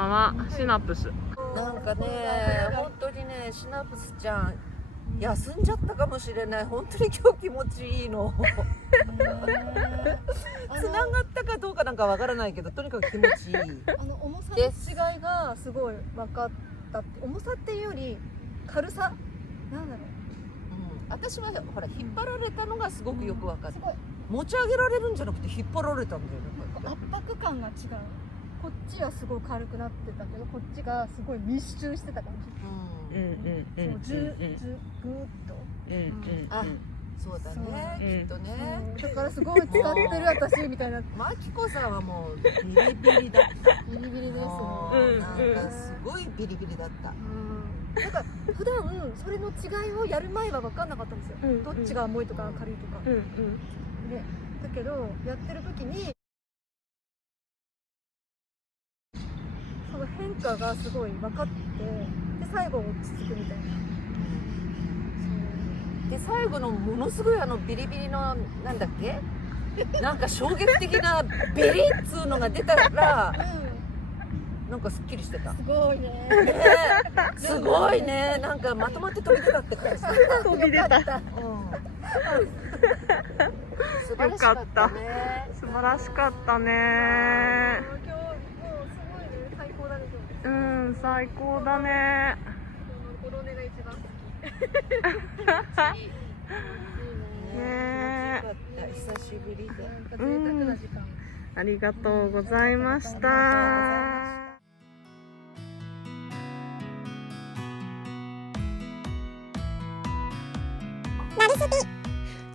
マはシナプス。なんかね、本当にね、シナプスちゃん休んじゃったかもしれない。本当に今日気持ちいいの。繋がったかどうかなんかわからないけど、とにかく気持ちいい。重さの違いがすごい分かったって。重さっていうより軽さなんだろう。私はほら引っ張られたのがすごくよく分かった。すごい持ち上げられるんじゃなくて引っ張られたんだよね。圧迫感が違う。こっちはすごい軽くなってたけど、こっちがすごい密集してた感じ。そう、ぐーっと。あ、そうだね、きっとね。だからすごい使ってる私みたいな。マキコさんはもうビリビリだった。ビリビリです。なんかすごいビリビリだった。なんか普段それの違いをやる前は分かんなかったんですよ。どっちが重いとか軽いとか。ね、だけどやってる時にその変化がすごい分かって、で最後落ち着くみたいな。で最後のものすごいビリビリのなんだっけ、なんか衝撃的なビリッつうのが出たら、なんかすっきりしてた。すごいね。すごいね。なんかまとまって飛び出たって感じ。飛び出た。素晴らしかったね。素晴らしかったね。今日もうすごいね、最高だね今日。最高だね。コロネが一番好き。いいね。久しぶりで。贅沢な時間。ありがとうございました。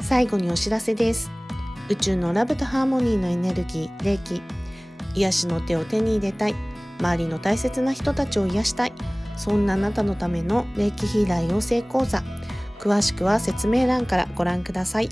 最後にお知らせです。宇宙のラブとハーモニーのエネルギー、霊気、癒しの手を手に入れたい、周りの大切な人たちを癒したい、そんなあなたのための霊気ヒーラー養成講座、詳しくは説明欄からご覧ください。